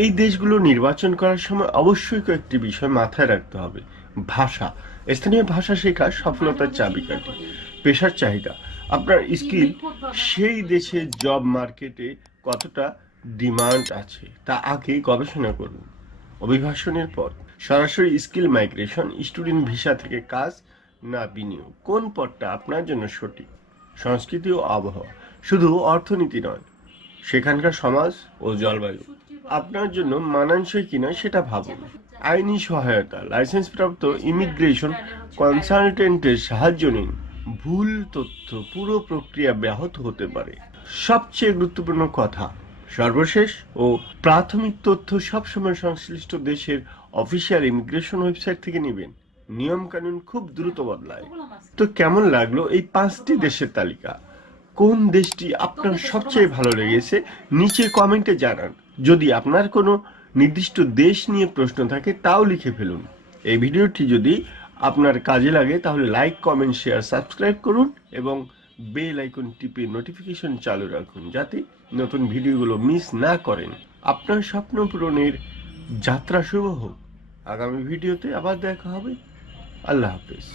এই দেশগুলো নির্বাচন করার সময় অবশ্যই কয়েকটি বিষয় মাথায় রাখতে হবে। ভাষা, স্থানীয় ভাষা শেখা সফলতার চাবিকাঠি। পেশার চাহিদা, আপনার স্কিল সেই দেশে জব মার্কেটে কতটা ডিমান্ড আছে তা আগে গবেষণা করুন। অভিবাসনের পর সরাসরি স্কিল মাইগ্রেশন, স্টুডেন্ট ভিসা থেকে কাজ না বিনিয়োগ, কোন পথটা আপনার জন্য সঠিক। সংস্কৃতি ও আবহাওয়া, শুধু অর্থনীতি নয়, সেখানকার সমাজ ও জলবায়ু আপনার জন্য মানানসই কিনা সেটা ভাবুন। আইনি সহায়তা, লাইসেন্সপ্রাপ্ত ইমিগ্রেশন কনসালটেন্টের সাহায্য নিন। ভুল তথ্য পুরো প্রক্রিয়া ব্যাহত হতে পারে। সবচেয়ে গুরুত্বপূর্ণ কথা, সর্বশেষ ও প্রাথমিক তথ্য সবসময় সংশ্লিষ্ট দেশের অফিসিয়াল ইমিগ্রেশন ওয়েবসাইট থেকে নেবেন। নিয়ম কানুন খুব দ্রুত বদলায়। তো কেমন লাগলো এই 5টি দেশের তালিকা? কোন দেশটি আপনার সবচেয়ে ভালো লেগেছে নিচে কমেন্টে জানান। যদি আপনার কোনো নির্দিষ্ট দেশ নিয়ে প্রশ্ন থাকে তাও লিখে ফেলুন। এই ভিডিওটি যদি আপনার কাজে লাগে তাহলে লাইক, কমেন্ট, শেয়ার, সাবস্ক্রাইব করুন এবং বেল আইকন টিপে নোটিফিকেশন চালু রাখুন যাতে নতুন ভিডিওগুলো মিস না করেন। আপনার স্বপ্ন পূরণের যাত্রা শুভ হোক। আগামী ভিডিওতে আবার দেখা হবে। আল্লাহ হাফেজ।